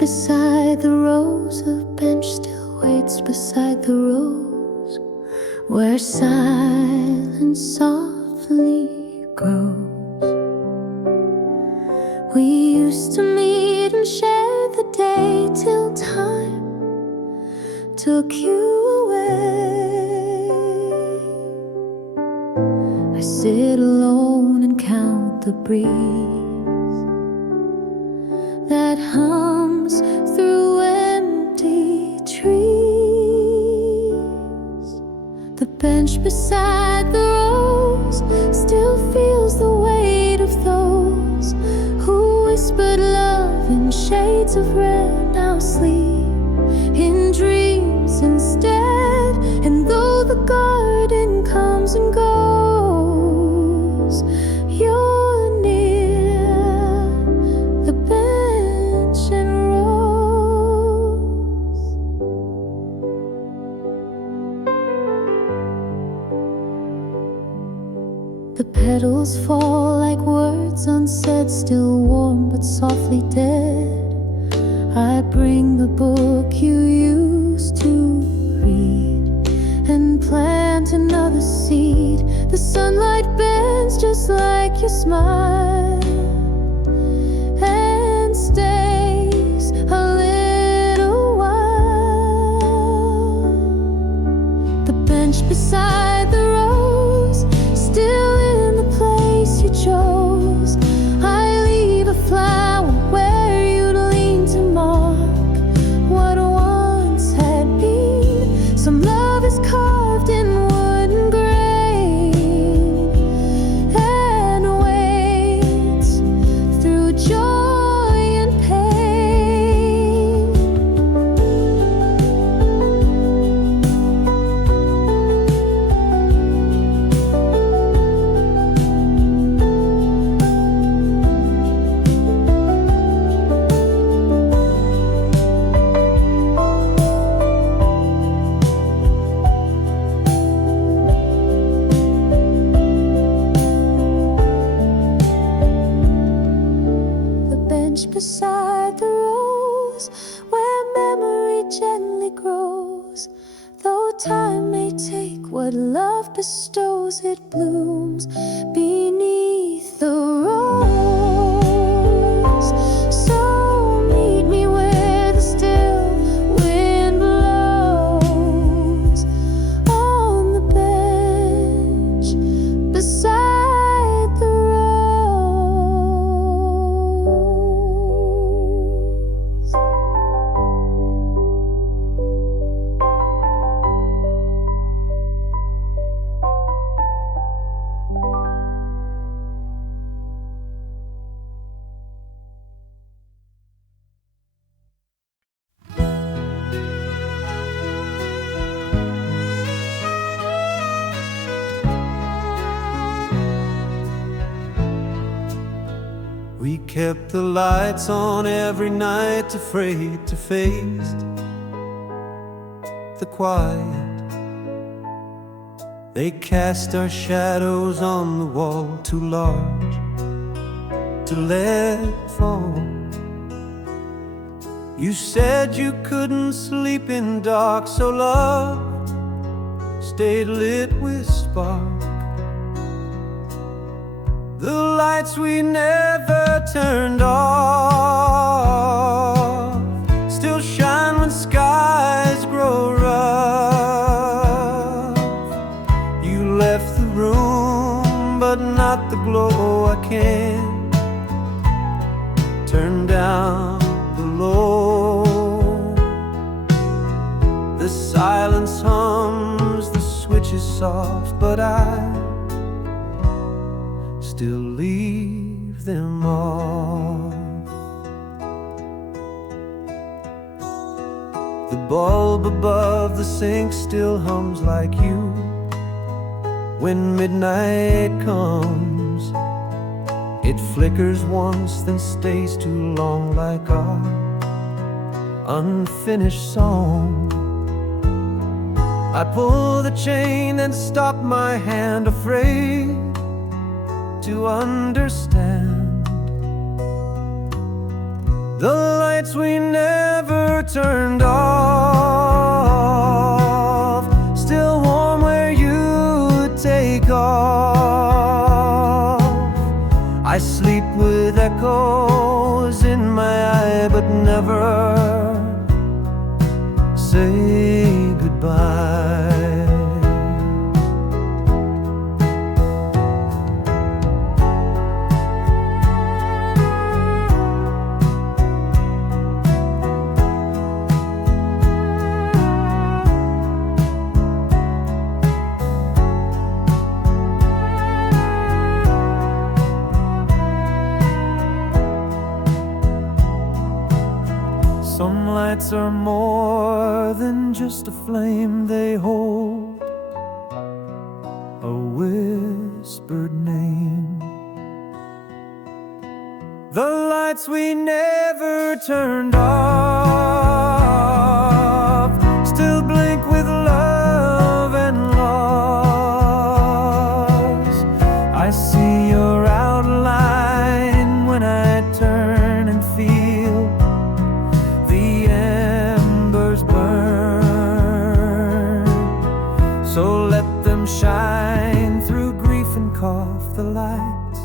beside the rose, a bench still waits beside the rose, where silence softly grows. We used to meet and share the day till time took you away. I sit alone and count the breeze that hums through empty trees. The bench beside the rose still feels the weight of those who whispered love in shades of red. Now sleep in dreams instead, and though the garden comes and goes, you're near the bench and rose. The petals fall like words unsaid, still warm but softly dead. I bring the book you used to read and plant another seed. The sunlight bends just like your smile and stays a little while. The bench beside the rose, still in the place you chose. I leave a flower where you'd lean to mark what once had been. Some love is carved in wood and grain and waits through joy and pain. The bench beside the rose, where memory gently grows. Though time may take what love bestows, it blooms beneath the rose. So meet me where the still wind blows, on the bench beside the rose. We kept the lights on every night, afraid to face the quiet. They cast our shadows on the wall, too large to let fall. You said you couldn't sleep in dark, so love stayed lit with spark. The lights we never turned off still shine when skies grow rough. You left the room, but not the glow. I can't turn down below. The silence hums, the switch is soft, but I still leave them off. The bulb above the sink still hums like you. When midnight comes, it flickers once, then stays too long, like our unfinished song. I pull the chain and stop my hand, afraid to understand the lights we never turned off, still warm where you take off. I sleep with echoes in my eye, but never say goodbye. Some lights are more than just a flame, they hold a whispered name. The lights we never turned off still blink with love and loss. I see your outline when I turn and feel the embers burn. So let them shine through grief and cough the lights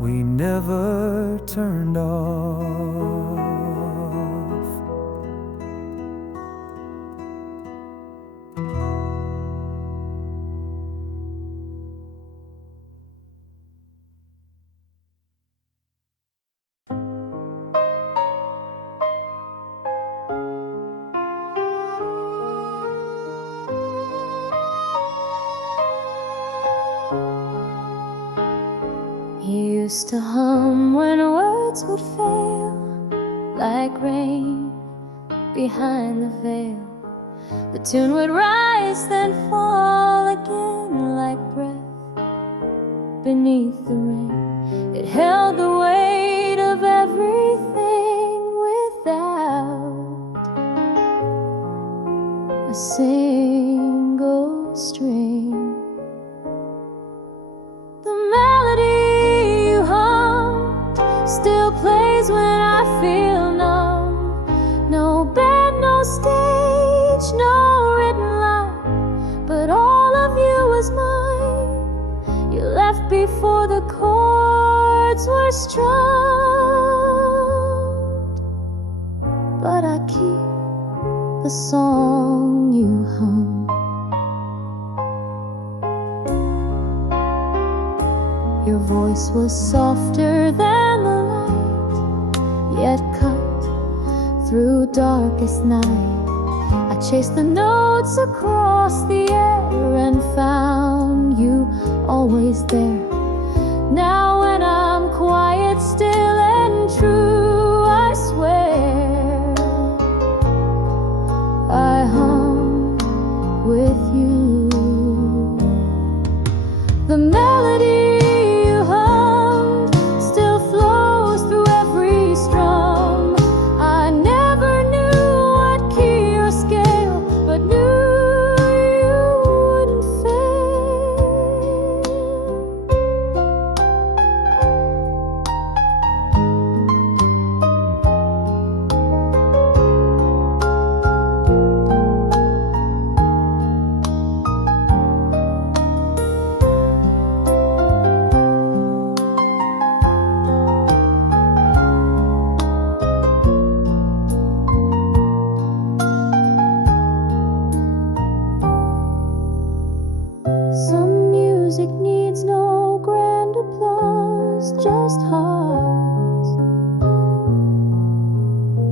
we never turned off. You used to hum when words would fail, like rain behind the veil. The tune would rise, then fall again, like breath beneath the rain. It held the weight of everything without a single string. The melody you hummed still plays when I feel numb. No band, no stage, no written line, but all of you was mine. You left before the chords were strummed, but I keep the song you hum. Your voice was softer than the light, yet cut through darkest night. I chased the notes across the air and found you always there. Now when I'm quiet, still and true, I swear I hum with you. The melody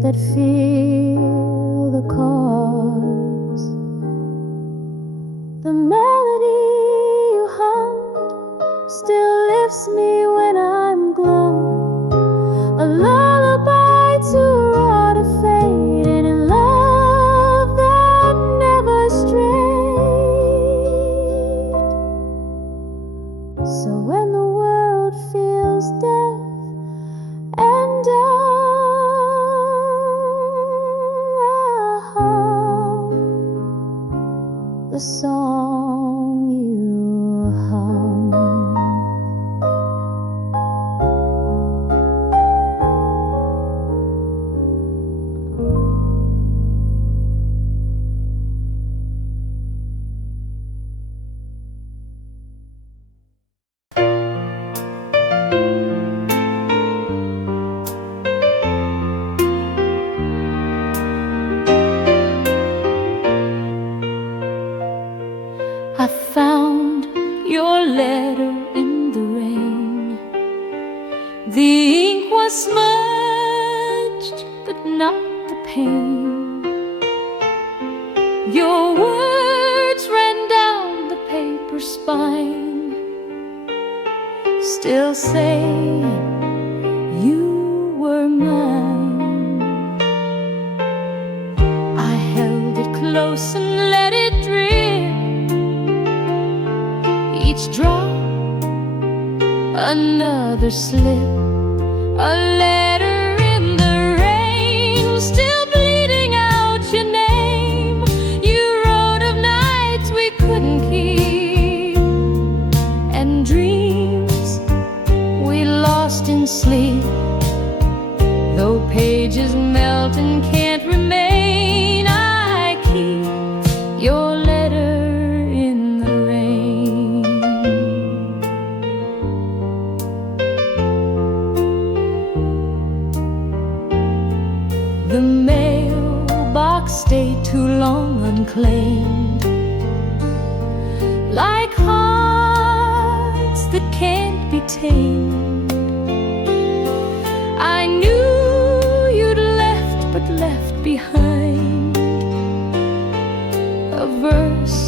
that feel the cause. The melody you hummed still lifts me when I'm glum. A lullaby to rot a fade, and in love that never strayed. So when the world feels deaf and dumb, the song you hum. pain. Your words ran down the paper spine, still saying you were mine. I held it close and let it drip, each drop another slip, a letter in the rain, still bleeding out your name. You wrote of nights we couldn't keep, and dreams we lost in sleep. Though pages melt and can't remain, I keep your letter in the rain. The mailbox stayed too long unclaimed, like hearts that can't be tamed. I knew you'd left, but left behind a verse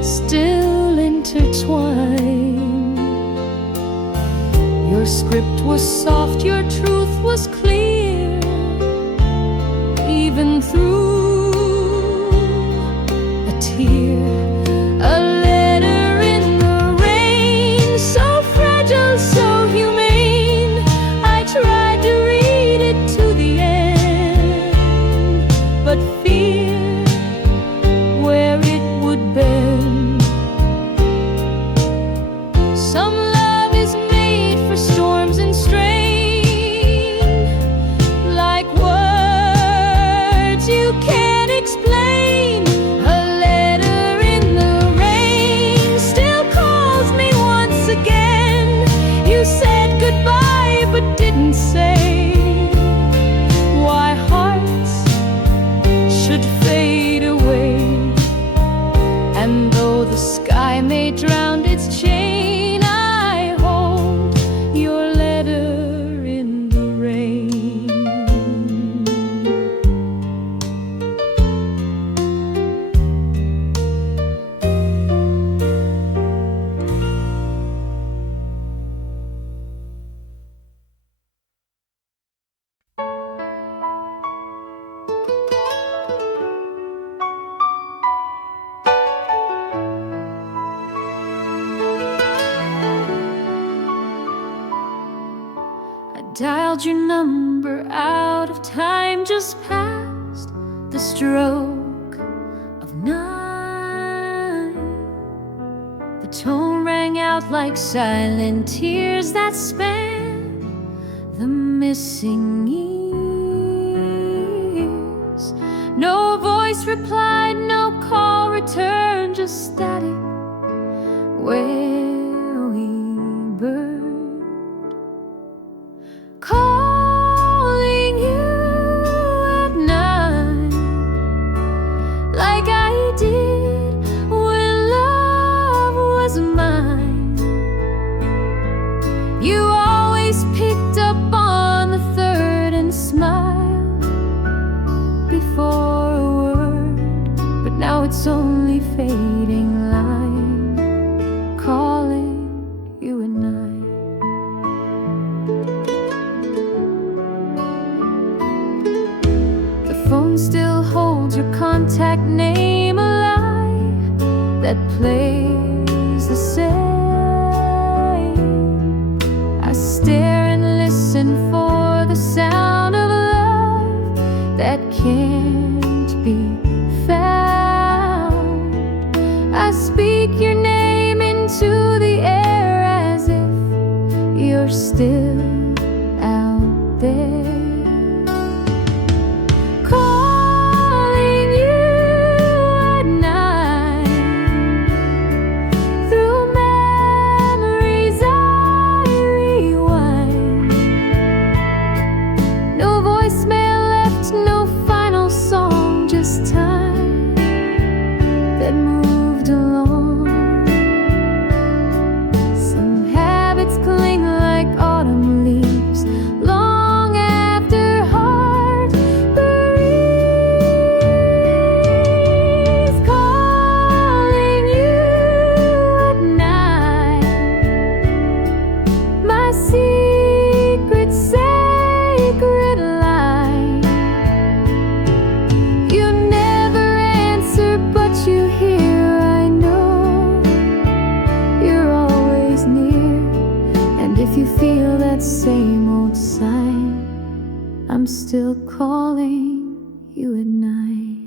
still intertwined. Your script was soft, your truth was clear, even through a tear. A letter in the rain, so fragile, so humane. I tried to read it to the end, but fear where it would bend. Some love is made for storms and strain, like words you can't explain. A letter in the rain still calls me once again. You said goodbye but didn't say why hearts should fade away. And though the sky may drown its chain, I hold your letter in the rain. Dialed your number out of time, just past the stroke of 9. The tone rang out like silent tears that span the missing years. No voice replied, no call returned, just static where we burned. Calling you at night, like I did when love was mine. You always picked up on the third and smiled before a word, but now it's only fading line, calling you at night. Phone still holds your contact name, a lie that plays the same. I stare and listen for the sound of love that can't be found. I speak your name into the air as if you're still out there. Some habits cling like autumn leaves. still calling you at night.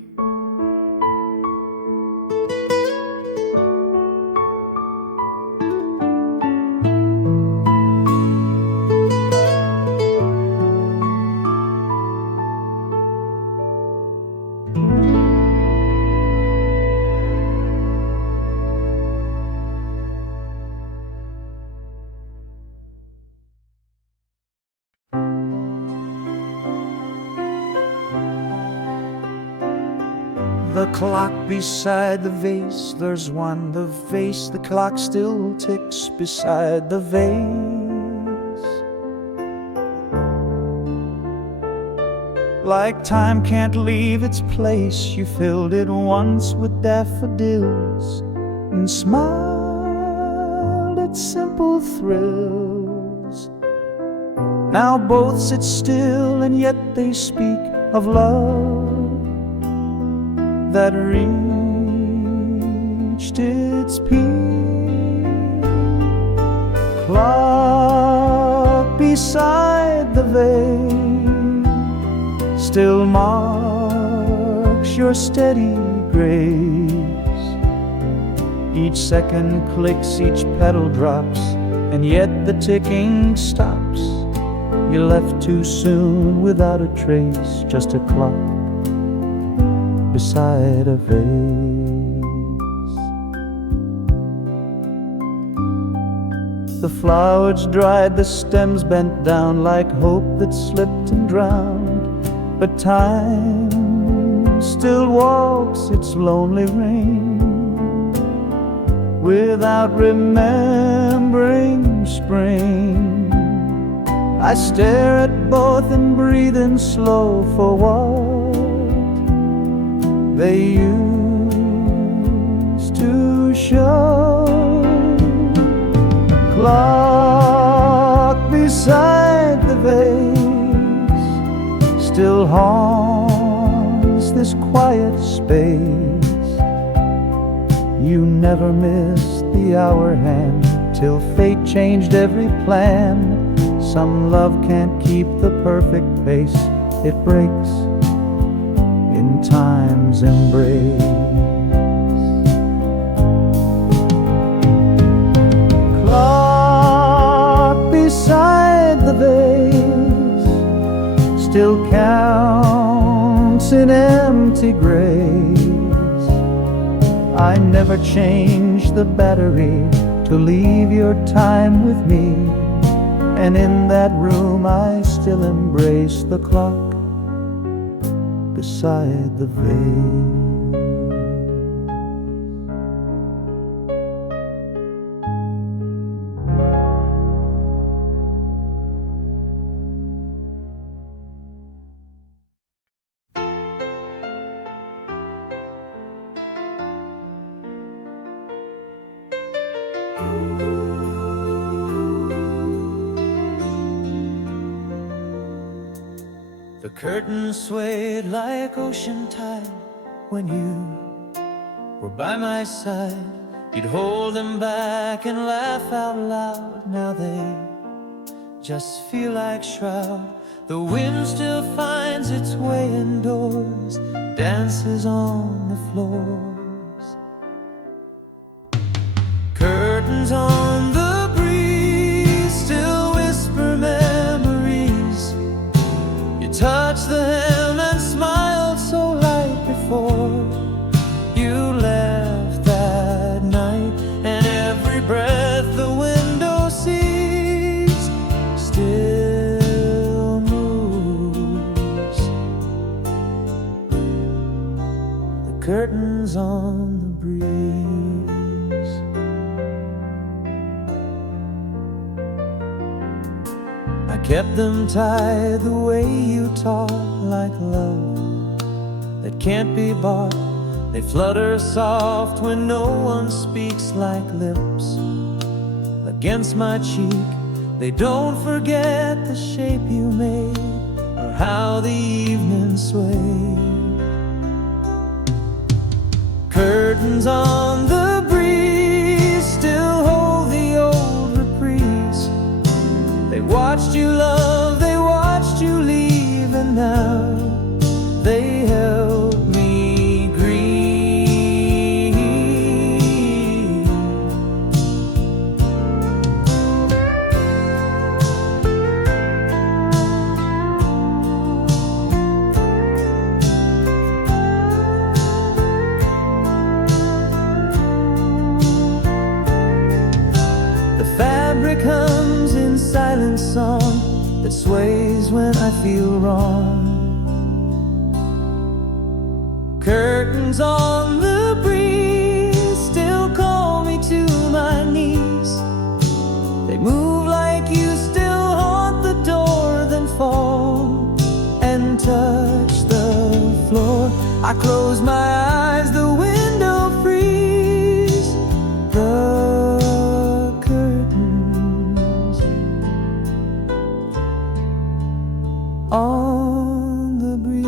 The clock beside the vase, there's one. The vase, the clock still ticks beside the vase. Like time can't leave its place, you filled it once with daffodils and smiled at simple thrills. Now both sit still and yet they speak of love that reached its peak. Clock beside the vase still marks your steady grace. Each second clicks, each pedal drops, and yet the ticking stops. You left too soon without a trace, just a clock beside a vase. The flowers dried, the stems bent down like hope that slipped and drowned. But time still walks its lonely reign without remembering spring. I stare at both and breathe in slow for what they used to show. Clock beside the vase still haunts this quiet space. You never missed the hour hand till fate changed every plan. Some love can't keep the perfect pace, it breaks in time's embrace. Clock beside the vase still counts in empty grace. I never changed the battery to leave your time with me, and in that room I still embrace the clock beside the vase. The curtains swayed like ocean tide when you were by my side. You'd hold them back and laugh out loud. Now they just feel like shroud. The wind still finds its way indoors, dances on the floors. Curtains on the breeze still whisper memories. You touched the hem and smiled so light before you left that night. And every breath the window sees still moves. The curtains on the breeze. I kept them tied the way you taught, like love that can't be bought. They flutter soft when no one speaks, like lips against my cheek. They don't forget the shape you made or how the evening swayed. Curtains on the breeze still hold the old reprise. They watched you love, they watched you leave, and now I feel wrong. Curtains on the breeze still call me to my knees. They move like you still haunt the door, then fall and touch the floor. I close my eyes, the window frees, the curtains on the breeze.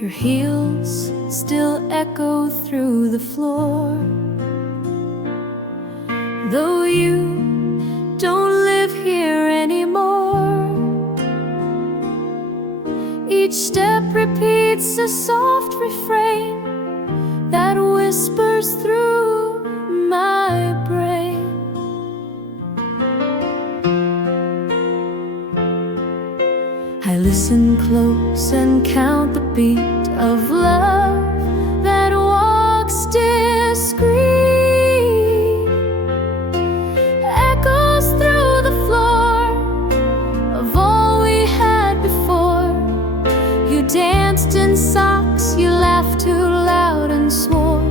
Your heels still echo through the floor, though you don't live here anymore. Each step repeats a soft refrain that whispers through my brain. I listen close and count the beat of love that walks discreet, echoes through the floor of all we had before. You danced in socks, you laughed too loud and swore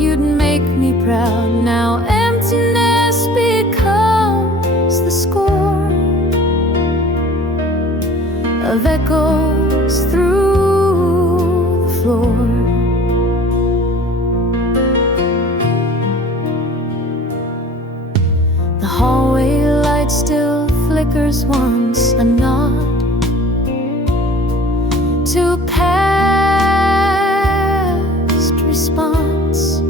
you'd make me proud. Now emptiness becomes the score of echoes through the floor. The hallway light still flickers once, a nod to past response.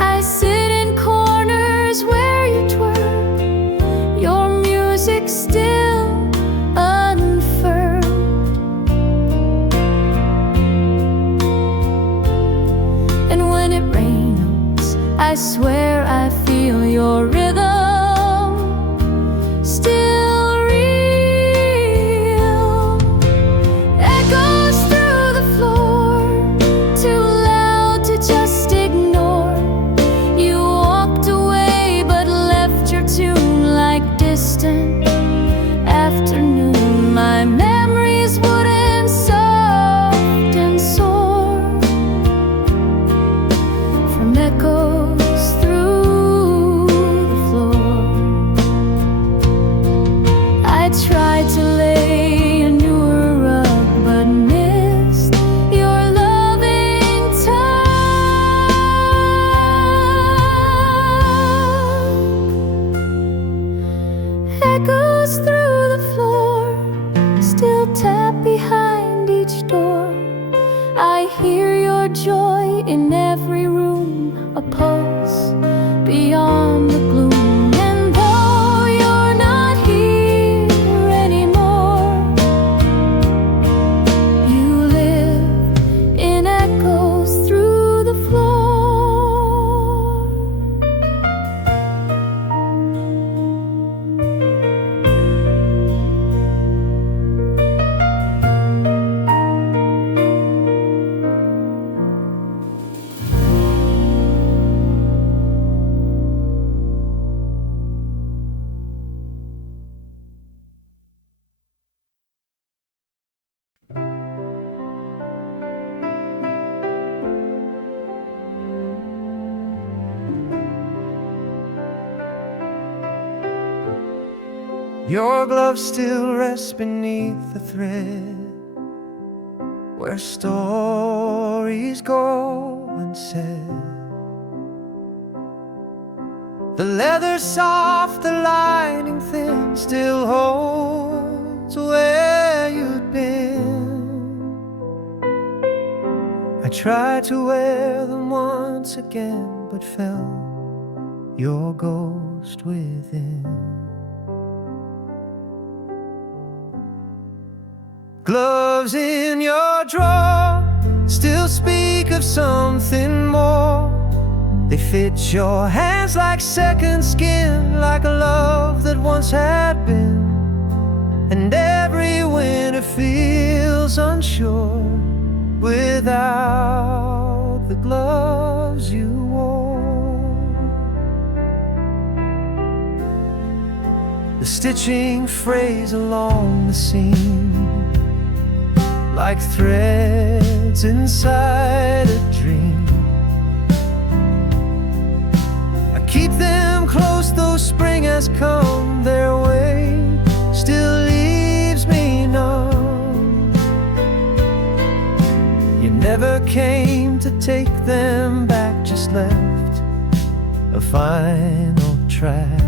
I sit in corners where you twirl, your music still unfurled. And when it rains, I swear I feel your rhythm still real. Echoes through the floor, too loud to just ignore. You walked away but left your tune like distant afternoon. My memories wooden, soft and sore from echoes through the floor. I tried to lay a newer rug but missed your loving tug. Echoes through the floor still tap behind each door. I hear your joy in every room, a pulse beyond the gloom. And though you're not here anymore, you live in echoes through the floor. Your glove still rests beneath the thread where stories go unsaid. The leather soft, the lining thin, still holds where you've been. I tried to wear them once again, but felt your ghost within. Gloves in your drawer still speak of something more. They fit your hands like second skin, like a love that once had been. And every winter feels unsure without the gloves you wore. The stitching frays along the seam, like threads inside a dream. I keep them close though spring has come their way, still leaves me numb. You never came to take them back, just left a final track.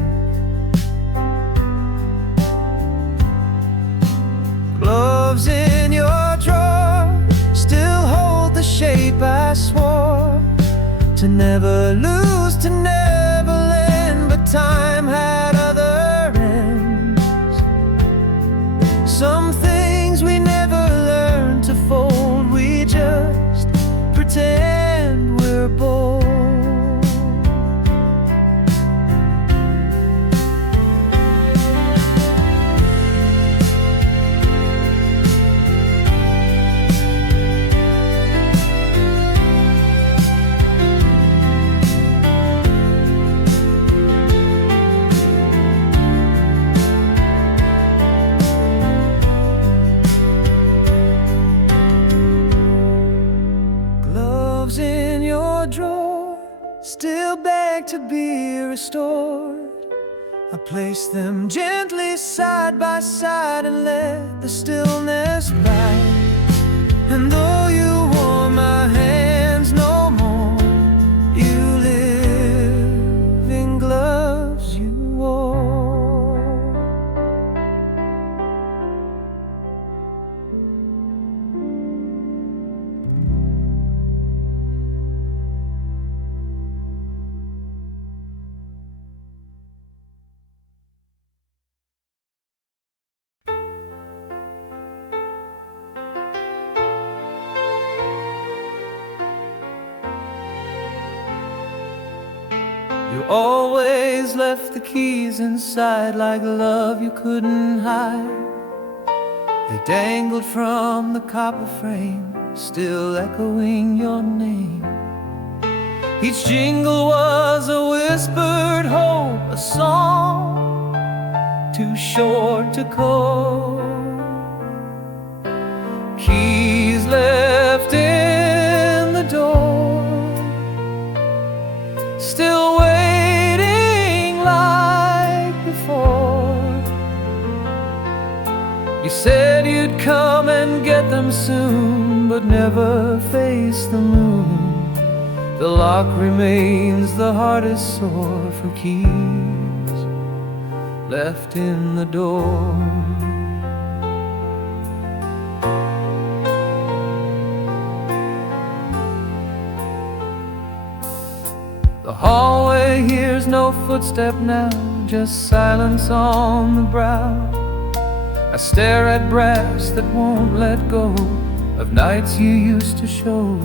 Gloves in your drawer still hold the shape I swore to never lose, to never lend, but time had other ends. Some things we never learned to fold, we just pretend we're bold. Still beg to be restored. I place them gently side by side and let the stillness bite. And though you warm my hands no more, you live in gloves you wore. You always left the keys inside like love you couldn't hide. They dangled from the copper frame, still echoing your name. Each jingle was a whispered hope, a song too short to call. Keys left in the door, still waiting like before. You said you'd come and get them soon, but never face the moon. The lock remains the hardest sore for keys left in the door. The hallway hears no footstep now, just silence on the brow. I stare at brass that won't let go of nights you used to show.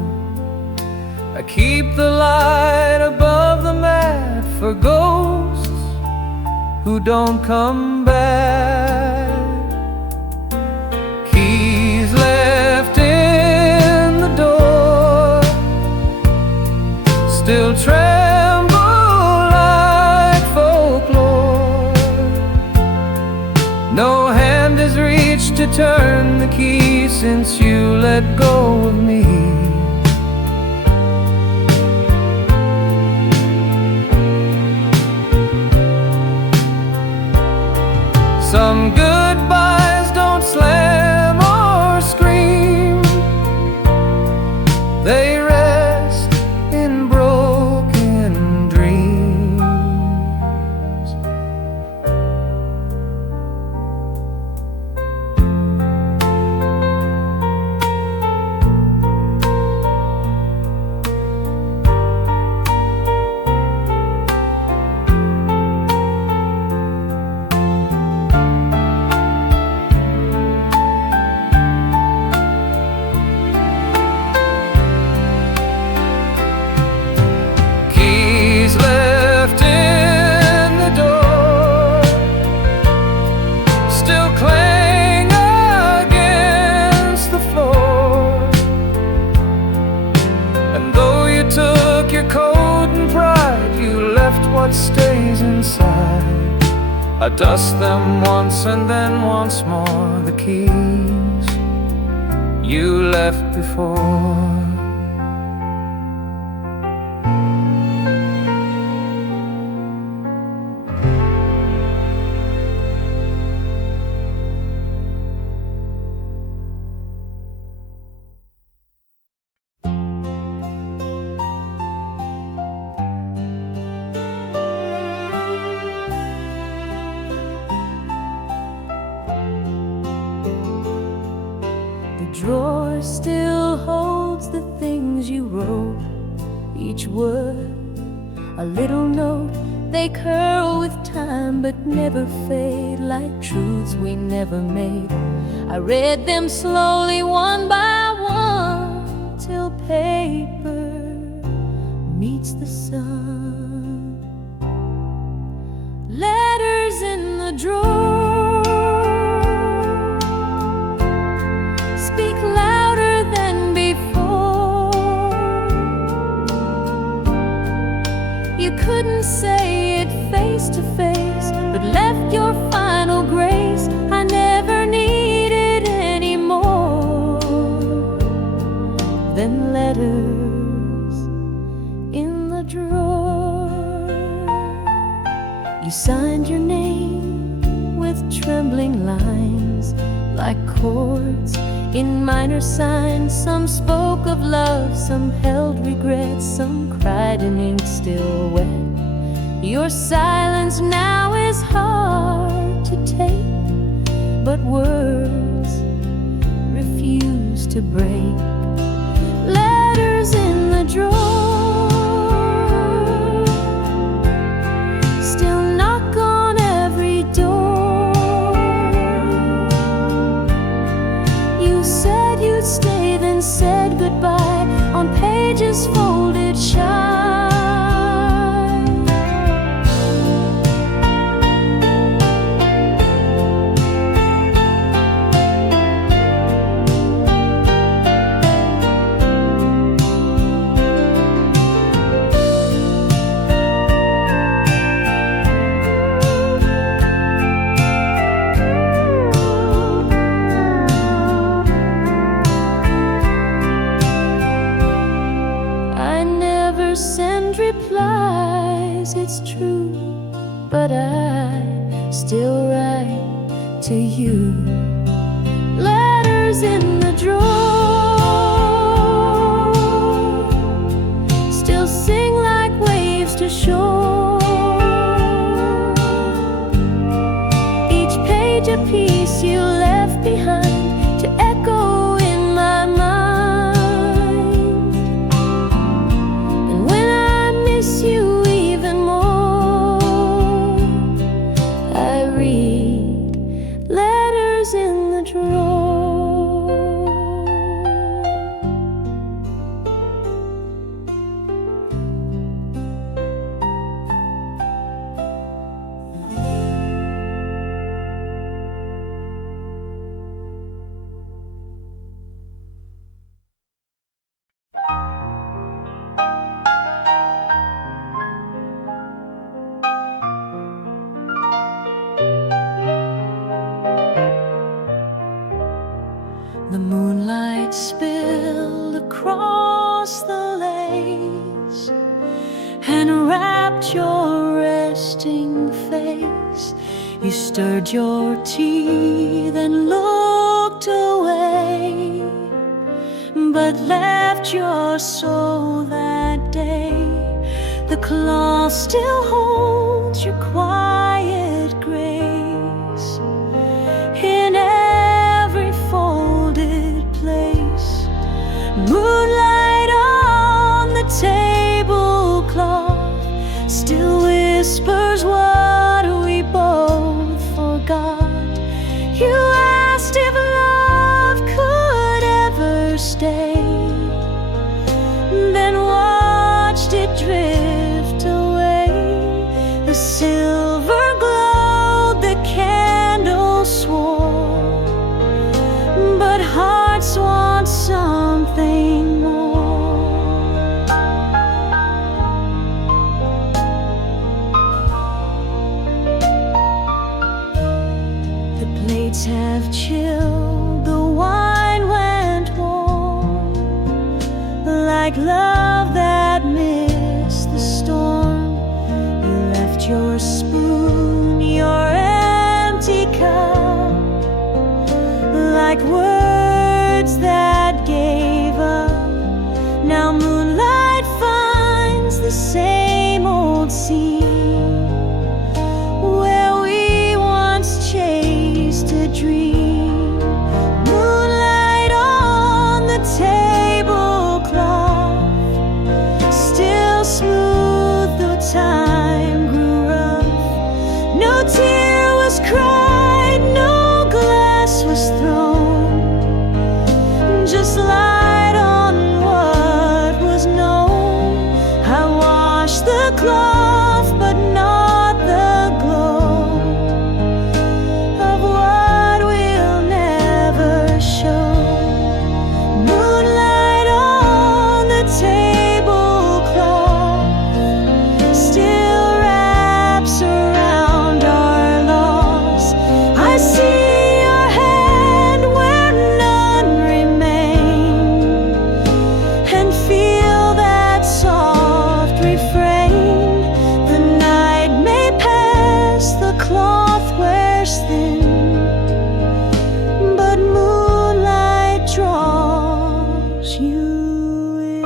I keep the light above the mat for ghosts who don't come back. Keys left in the door, still tremble like folklore. No hand has reached to turn the key since you let go of me. Some goodbyes don't slam or scream, they rest in broken dreams. I dust them once and then once more, the keys you left before. The drawer still holds the things you wrote, each word a little note. They curl with time but never fade, like truths we never made. I read them slowly one by one, till paper meets the sun. Letters in the drawer speak louder than before. You couldn't say it face to face, but left your final grace. I never needed any more than letters in the drawer. You signed your name with trembling lines, like chords in minor signs. Some spoke of love, some held regrets, some cried in ink still wet. Your silence now is hard to take, but words refuse to break. Letters in the drawer still knock on every door. You said you'd stay, then said goodbye on pages folded shy. Send replies, it's true, but I still write to you. Letters in the drawer still sing like waves to shore. Each page a piece you left behind to echo in my mind. You even more, I read letters in the drawer. The moonlight spilled across the lace and wrapped your resting face. You stirred your tea, then looked away, but left your soul that day. The cloth still holds your quiet grace in every folded place. Moonlight on the tablecloth still whispers what we both forgot. You asked if love could ever stay, then watched it drift away. The silver nights have chilled, the wine went warm, like love that missed the storm. You left your spoon, your empty cup, like words that gave up. Now moonlight finds the same old scene where we once chased a dream. Moonlight on the tablecloth, still smooth though time grew rough. No tear was cried, no glass was thrown, just light on what was known. I washed the cloth, but not the glow of what we'll never show. Moonlight on the tablecloth still wraps around our loss. I see your hand where none remain, and feel that soft refrain. The night may pass, the cloth wears thin, but moonlight draws you in.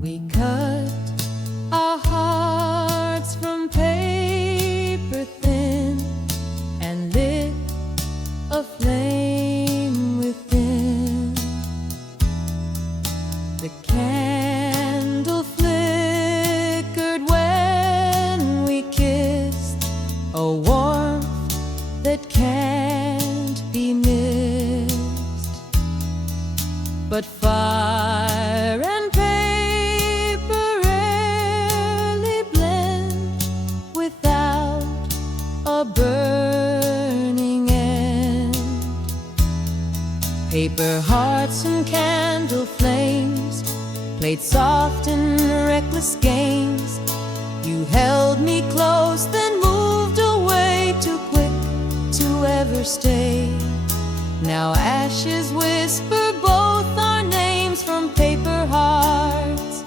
We cut our hearts from paper thin and lit a flame within. The candle flickered when we kissed, a warmth that can't be missed. But fire and paper rarely blend without a burning end. Paper hearts and candle flames played soft and reckless games. You held me close, then moved away, too quick to ever stay. Now ashes whisper both our names from paper hearts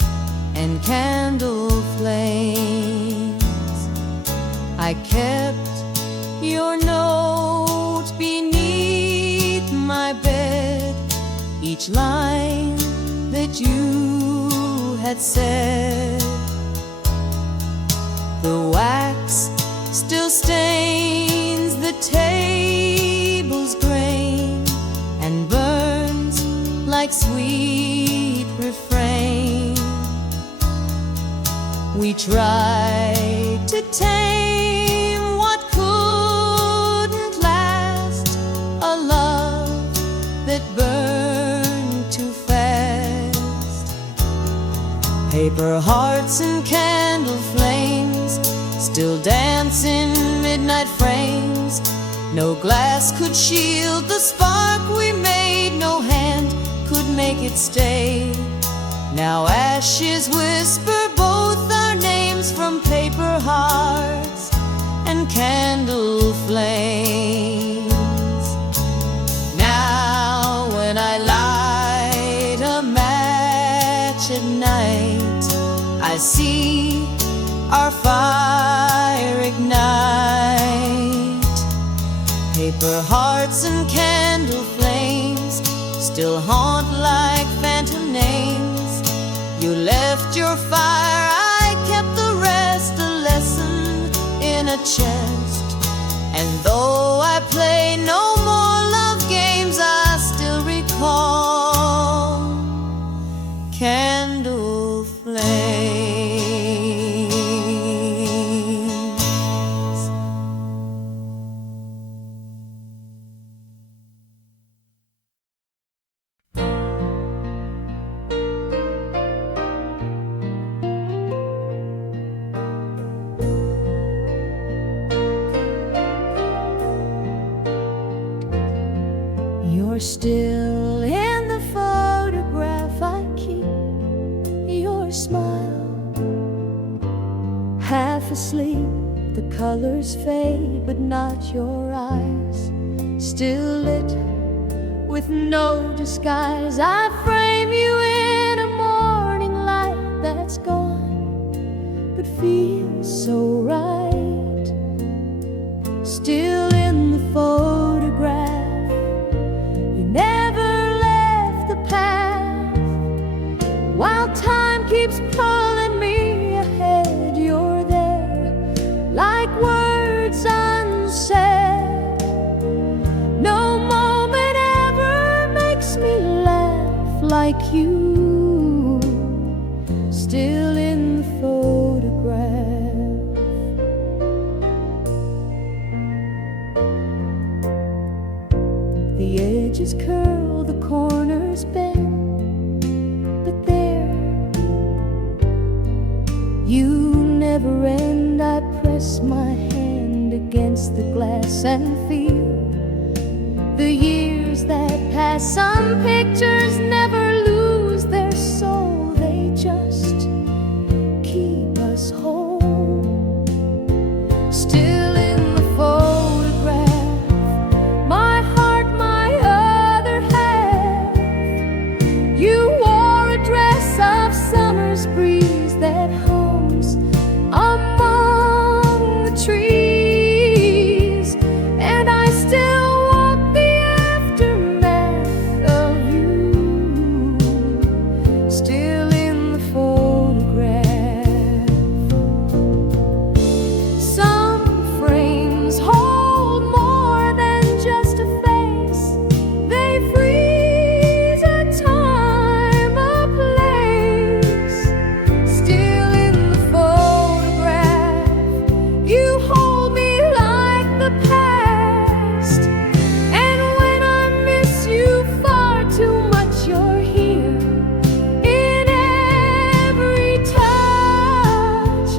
and candle flames. I kept your note beneath my bed, each line that you had said. The wax still stains the table's grain and burns like sweet refrain. We tried to tame what couldn't last, a love that burned too fast. Paper hearts and candle flames still dance in midnight frames. No glass could shield the spark we made, no hand could make it stay. Now ashes whisper both our names from paper hearts and candle flames. Now when I light a match at night, I see our fire ignite. Paper hearts and candle flames still haunt like phantom names. You left your fire, I kept the rest, a lesson in a chest. And though I play no more love games, I still recall candle flames. still in the photograph I keep. Your smile, half asleep, the colors fade, but not your eyes. Still lit with no disguise, I frame you in a morning light that's gone, but feels so right. Still in the photograph, you never left the path. While time keeps pulling me ahead, you're there like words unsaid. No moment ever makes me laugh like you. Still in the photograph. The edges curl, the corners bend, but there you never end. I press my hand against the glass and feel the years that pass. Some pictures never lose their soul, they just keep us whole. Still in the photograph, my heart, my other half. You wore a dress of summer's breeze that hums among the trees, and I still walk the aftermath of you. Still in the photograph. Some frames hold more than just a face. They freeze a time, a place. Still in the photograph, you hold me like the past. And when I miss you far too much, you're here in every touch.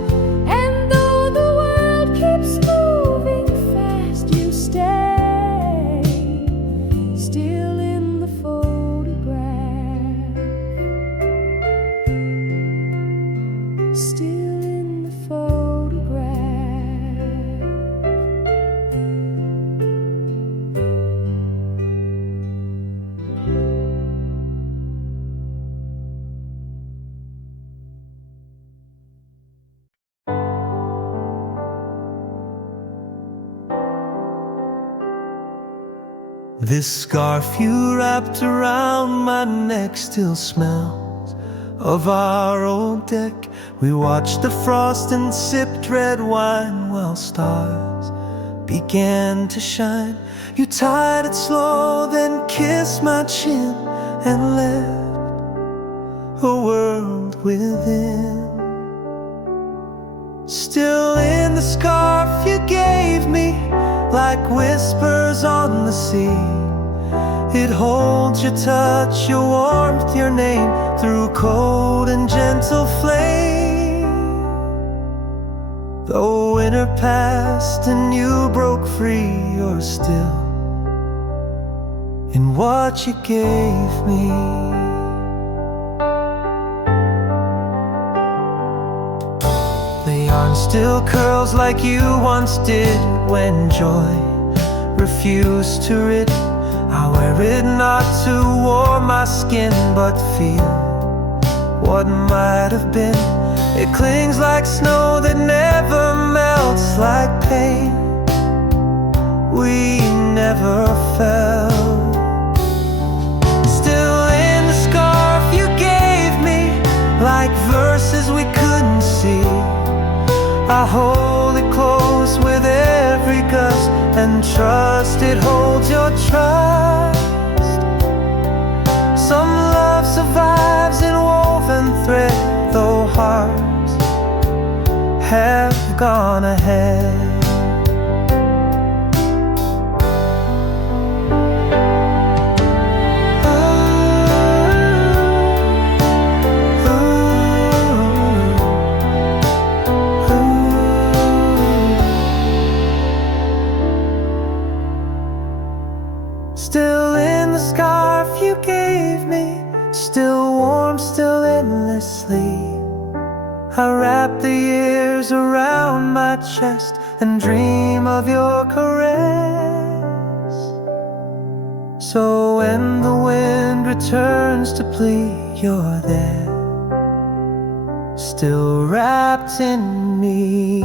And though the world keeps moving fast, you stay. Still in the photograph. Still in the photograph. This scarf you wrapped around my neck still smells of our old deck. We watched the frost and sipped red wine while stars began to shine. You tied it slow, then kissed my chin and left a world within. Still in the scarf you gave me, like whispers on the sea. It holds your touch, your warmth, your name through cold and gentle flame. Though winter passed and you broke free, you're still in what you gave me. The yarn still curls like you once did when joy refused to rid. I wear it not to warm my skin, but feel what might have been. It clings like snow that never melts, like pain we never felt. Still in the scarf you gave me, like verses we couldn't see. I hold it close with every gust and trust it holds your trust. Some love survives in woven thread, though hearts have gone ahead. Still in the sky you gave me, still warm, still endlessly. I wrap the years around my chest and dream of your caress. So when the wind returns to plead, you're there, still wrapped in me.